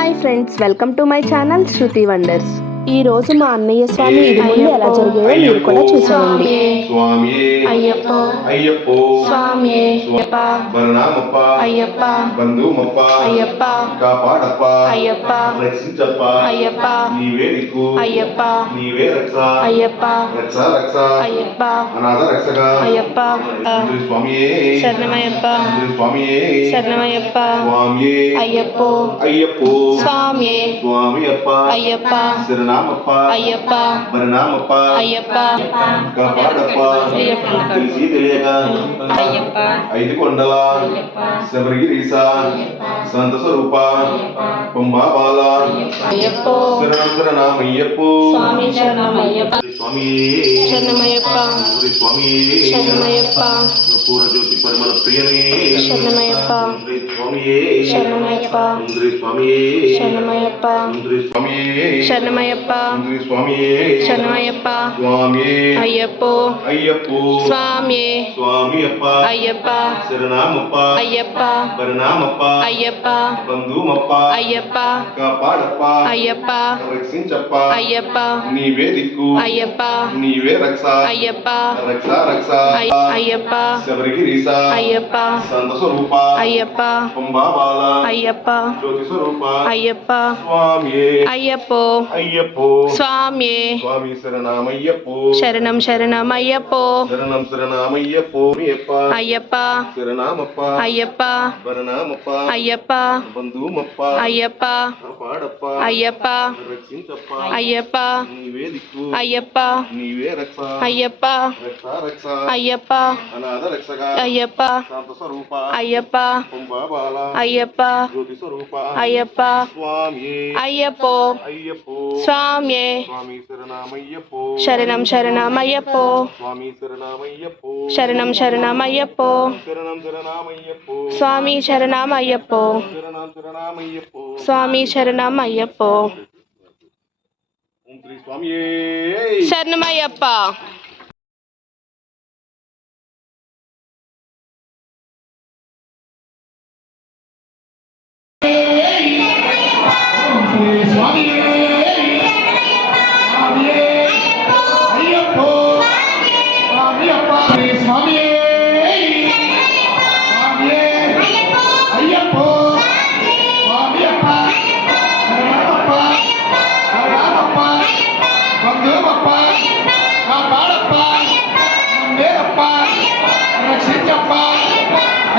Hi friends, welcome to my channel Shruti wonders. ఈ రోజు మా అన్నయ్య స్వామి ఇరుముళ్ళు ఎలా జరిగాయో మీరు కూడా చూసేయండి. స్వామి అయ్యప్ప అయ్యప్ప స్వామి అయ్యప్ప బరణామప్ప అయ్యప్ప బంధుమప్ప అయ్యప్ప కాపాడప్ప అయ్యప్ప రక్షించప్ప అయ్యప్ప నీవే దిక్కు అయ్యప్ప నీవే రక్ష అయ్యప్ప రక్ష రక్ష అయ్యప్ప అనాథ రక్షక అయ్యప్ప స్వామి శరణమయ్యప్ప స్వామి శరణమయ్యప్ప స్వామి అయ్యప్ప అయ్యప్ప స్వామి స్వామి అప్ప అయ్యప్ప శరణామప్ప అయ్యప్ప బరణామప్ప అయ్యప్ప కాపాడప్ప అయ్యప్ప తెలిసి తెలియక అయ్యప్ప ఐదు కొండల శబరిగిరీశ సంత స్వరూప పంబాబాల అయ్యప్ప శరణం శరణమయ్యప్ప స్వామి శరణమయ్యప్ప స్వామి శరణమయ్యప్ప స్వామి శరణమయ్యప్ప పూర్వజ్యోతి పరిమళ ప్రియనే శరణమయ్యప్ప స్వామి శరణమయ్యప్ప స్వామి శరణమయ్యప్ప స్వామి శరణమయ్యప్ప స్వామి శరణమయ్యప్ప స్వామి అయ్యప్ప అయ్యప్ప స్వామి స్వామి అప్ప అయ్యప్ప శరణమప్ప అయ్యప్ప బరణామప్ప అయ్యప్ప బంధుమప్ప అయ్యప్ప కాపాడప్ప అయ్యప్ప రక్షించప్ప అయ్యప్ప నీవే దిక్కు అయ్యప్ప నీవే రక్ష అయ్యప్ప రక్ష రక్ష అయ్యప్ప శబరిగిరీశ అయ్యప్ప సంత స్వరూప అయ్యప్ప పంబాబాల అయ్యప్ప జ్యోతి స్వరూప అయ్యప్ప స్వామి అయ్యప్ప అయ్యప్ప స్వామి స్వామి శరణమయ్యప్ప శరణం శరణమయ్యప్ప శరణం శరణమయ్యప్ప అయ్యప్ప శరణమప్ప అయ్యప్ప బరణామప్ప అయ్యప్ప బంధుమప్ప అయ్యప్ప కాపాడప్ప అయ్యప్ప రక్షించప్ప అయ్యప్ప నీవే దిక్కు అయ్యప్ప నీవే రక్ష అయ్యప్ప రక్ష రక్ష అయ్యప్ప అనాథ రక్షక అయ్యప్ప శాంత స్వరూప అయ్యప్ప పంబాబాల అయ్యప్ప జ్యోతి స్వరూప అయ్యప్ప స్వామి అయ్యప్ప అయ్యప్ప స్వామి స్వామి శరణమయ్యప్ప శరణం శరణమయ్యప్ప స్వామి శరణమయ్యప్ప శరణం శరణమయ్యప్ప శరణం శరణమయ్యప్ప స్వామి శరణమయ్యప్ప శరణం శరణమయ్యప్ప స్వామి శరణమయ్యప్ప ఓం శ్రీ స్వామి శరణమయ్యప్ప.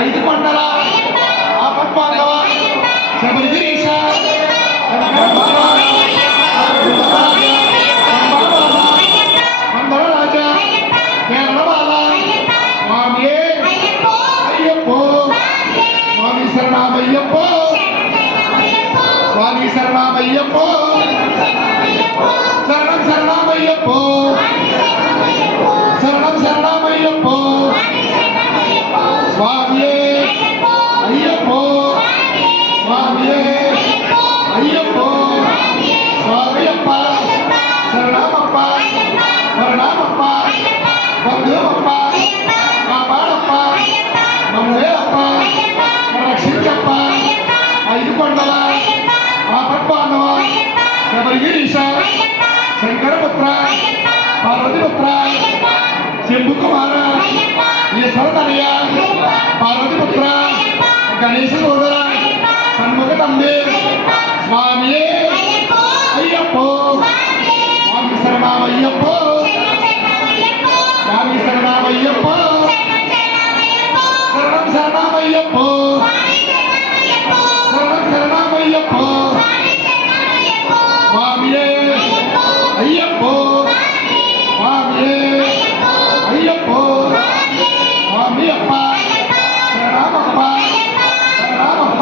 ఐదు కొండల ఆపద్బాంధవ శబరిగిరీశ మందరరాజ కేరళబాల స్వామి అయ్యప్ప స్వామి శరణమయ్యప్ప స్వామి శరణమయ్యప్ప శరణం శరణమయ్యప్ప శరణం శరణమయ్యప్ప స్వామి అయ్యప్ప స్వామి అయ్యప్ప స్వామి అప్ప శరణమప్ప శరణమప్ప బంధుమప్ప కాపాడప్ప మమ్మేలప్ప రక్షించప్ప ఐదు కొండల ఆపద్బాంధవ శబరిగిరీశ శంకరపుత్ర పార్వతిపుత్ర శంభుకుమార ఈశ్వరతనయ పార్వతిపుత్ర గణేశ సోదర షణ్ముఖ తంబి స్వామి అయ్యప్ప స్వామి శరణమయ్యప్ప స్వామి శరణమయ్యప్ప శరణం శరణమయ్యప్ప శరణం శరణమయ్యప్ప స్వామి అయ్యప్ప స్వామి అయ్యప్ప స్వామి అప్ప శరణమప్ప శరణమప్ప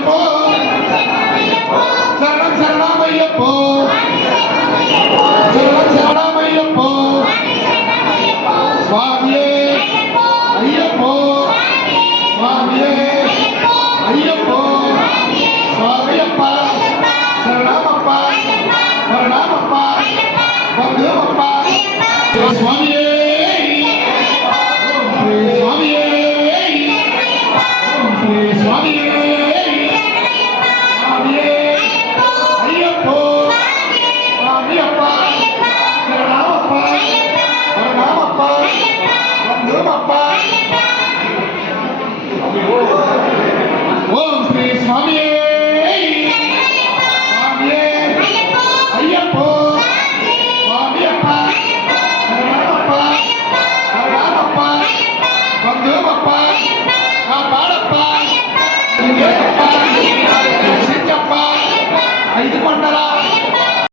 అయ్యప్పో శరణం శరణమయ్యప్పో శరణం శరణమయ్యప్పో స్వామియే అయ్యప్పో స్వామియే అయ్యప్పో స్వామియప్ప శరణమప్ప శరణమప్ప బంధువప్ప స్వామియే స్వామియే స్వామియే స్వామియే అయ్యప్పో స్వామియప్ప శరణమప్ప శరణమప్ప బంధువప్ప ఓం శ్రీ స్వామియే స్వామియే అయ్యప్పో స్వామియప్ప శరణమప్ప శరణమప్ప బంధువప్ప కాపాడప్ప రక్షించప్ప ఐదుకొండ